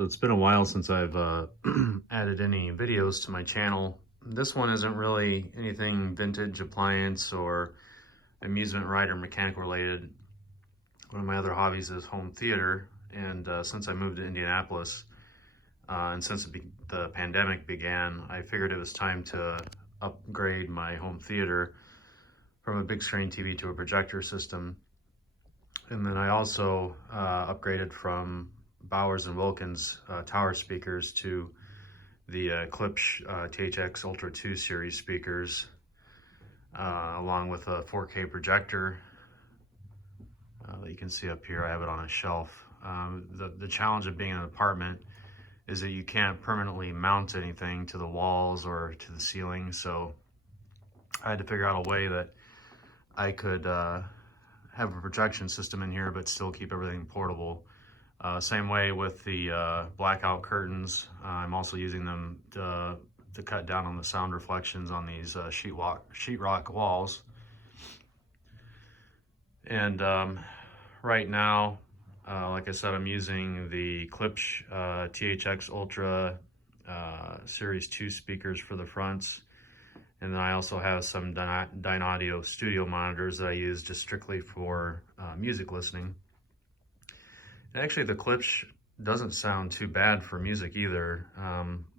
So it's been a while since I've added any videos to my channel. This one isn't really anything vintage appliance or amusement ride or mechanical related. One of my other hobbies is home theater, and since I moved to Indianapolis and since the pandemic began, I figured it was time to upgrade my home theater from a big screen TV to a projector system. And then I also upgraded from Bowers & Wilkins tower speakers to the Klipsch THX Ultra 2 series speakers, along with a 4K projector that you can see up here. I have it on a shelf. The challenge of being in an apartment is that you can't permanently mount anything to the walls or to the ceiling, so I had to figure out a way that I could have a projection system in here but still keep everything portable. Same way with the blackout curtains. I'm also using them to cut down on the sound reflections on these sheetrock walls. And right now, like I said, I'm using the Klipsch THX Ultra Series 2 speakers for the fronts. And then I also have some Dynaudio studio monitors that I use just strictly for music listening. And actually, the Klipsch doesn't sound too bad for music either.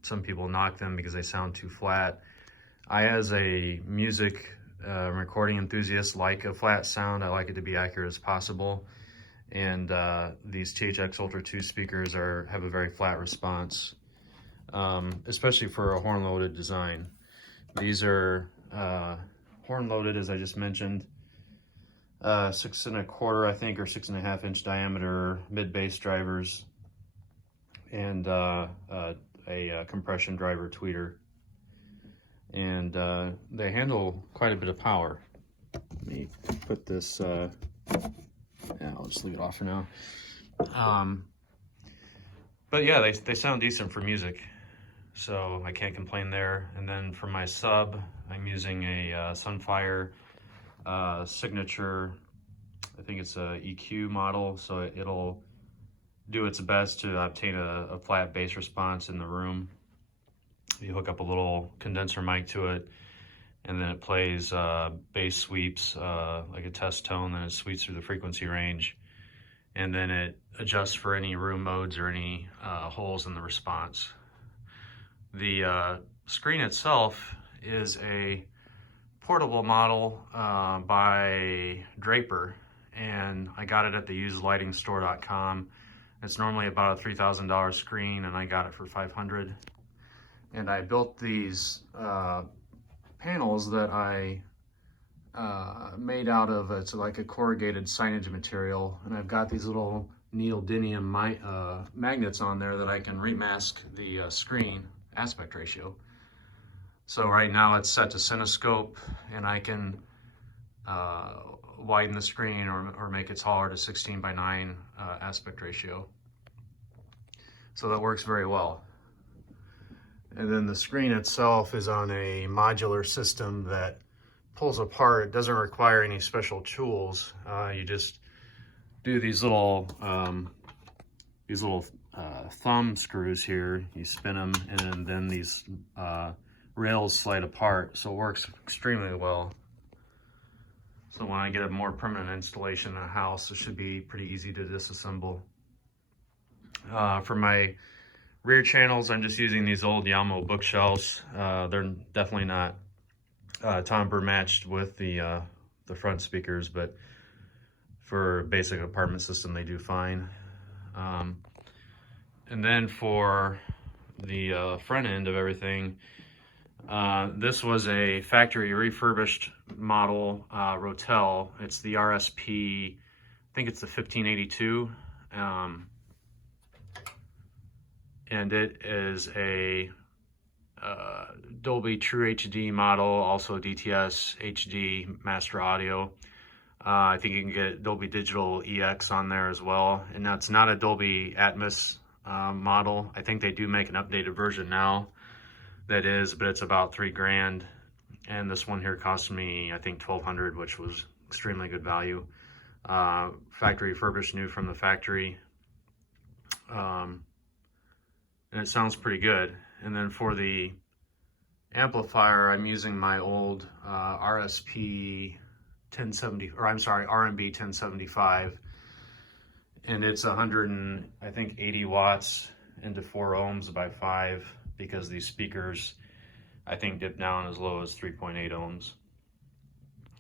Some people knock them because they sound too flat. I, as a music recording enthusiast, like a flat sound. I like it to be accurate as possible. And these THX Ultra 2 speakers have a very flat response, especially for a horn-loaded design. These are horn-loaded, as I just mentioned. 6 1/4, I think, or 6.5 inch diameter mid-bass drivers, and a compression driver tweeter. And they handle quite a bit of power. Let me put this, yeah, I'll just leave it off for now. But yeah, they sound decent for music, so I can't complain there. And then for my sub, I'm using a Sunfire Signature, I think it's a EQ model, so it'll do its best to obtain a flat bass response in the room. You hook up a little condenser mic to it, and then it plays bass sweeps, like a test tone, then it sweeps through the frequency range, and then it adjusts for any room modes or any holes in the response. The screen itself is a portable model by Draper, and I got it at the usedlightingstore.com. It's normally about a $3,000 screen, and I got it for $500. And I built these panels that I made out of, it's like a corrugated signage material, and I've got these little neodymium magnets on there that I can remask the screen aspect ratio. So right now it's set to cinescope, and I can widen the screen or make it taller to 16:9 aspect ratio. So that works very well. And then the screen itself is on a modular system that pulls apart. It doesn't require any special tools. You just do these little thumb screws here. You spin them, and then these rails slide apart, so it works extremely well. So when I get a more permanent installation in a house, it should be pretty easy to disassemble. For my rear channels, I'm just using these old Yamaha bookshelves. They're definitely not timbre matched with the front speakers, but for basic apartment system, they do fine. And then for the front end of everything, this was a factory refurbished model Rotel. It's the RSP, I think it's the 1582. And it is a Dolby True HD model, also DTS HD master audio. I think you can get Dolby Digital EX on there as well. And that's not a Dolby Atmos model. I think they do make an updated version now that is, but it's about $3 grand. And this one here cost me, I think, $1,200, which was extremely good value. Factory refurbished, new from the factory. and it sounds pretty good. And then for the amplifier, I'm using my old RSP 1070, or I'm sorry, RMB 1075, and it's 100 and I think 80 watts into 4 ohms by 5, because these speakers I think dip down as low as 3.8 ohms.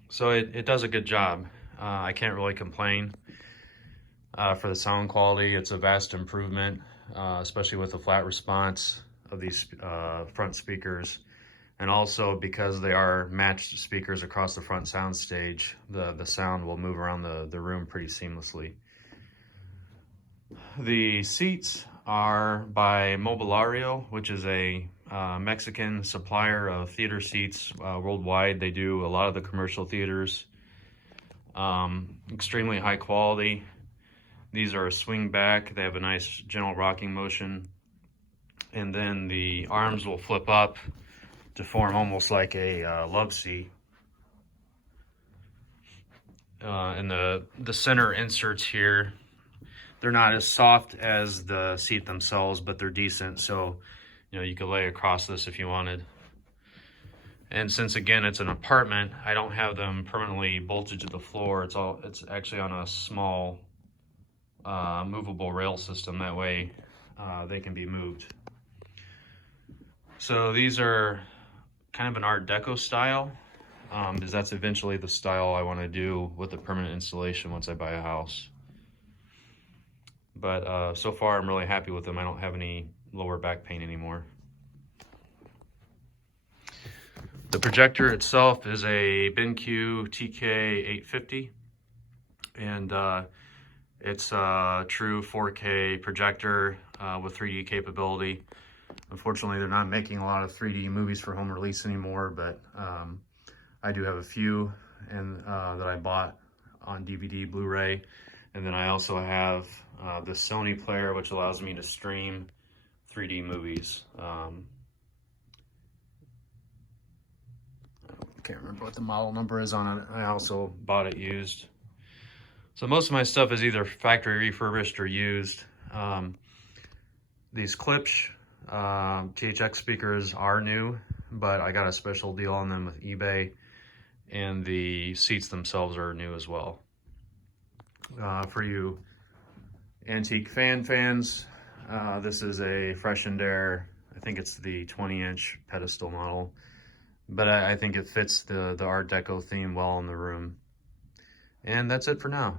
So it does a good job. I can't really complain. For the sound quality, it's a vast improvement, especially with the flat response of these front speakers. And also because they are matched speakers across the front sound stage, the sound will move around the room pretty seamlessly. The seats are by Modular, which is a Mexican supplier of theater seats worldwide. They do a lot of the commercial theaters. Extremely high quality. These are a swing back. They have a nice gentle rocking motion. And then the arms will flip up to form almost like a love seat. And the center inserts here, they're not as soft as the seat themselves, but they're decent. So, you know, you could lay across this if you wanted. And since again, it's an apartment, I don't have them permanently bolted to the floor. It's actually on a small movable rail system. That way they can be moved. So these are kind of an Art Deco style, because that's eventually the style I want to do with the permanent installation once I buy a house. But so far I'm really happy with them. I don't have any lower back pain anymore. The projector itself is a BenQ TK-850, and it's a true 4K projector with 3D capability. Unfortunately, they're not making a lot of 3D movies for home release anymore, but I do have a few that I bought on DVD, Blu-ray. And then I also have the Sony player, which allows me to stream 3D movies. I can't remember what the model number is on it. I also bought it used. So most of my stuff is either factory refurbished or used. These Klipsch THX speakers are new, but I got a special deal on them with eBay, and the seats themselves are new as well. For you antique fans, this is a freshened air. I think it's the 20-inch pedestal model, but I think it fits the Art Deco theme well in the room. And that's it for now.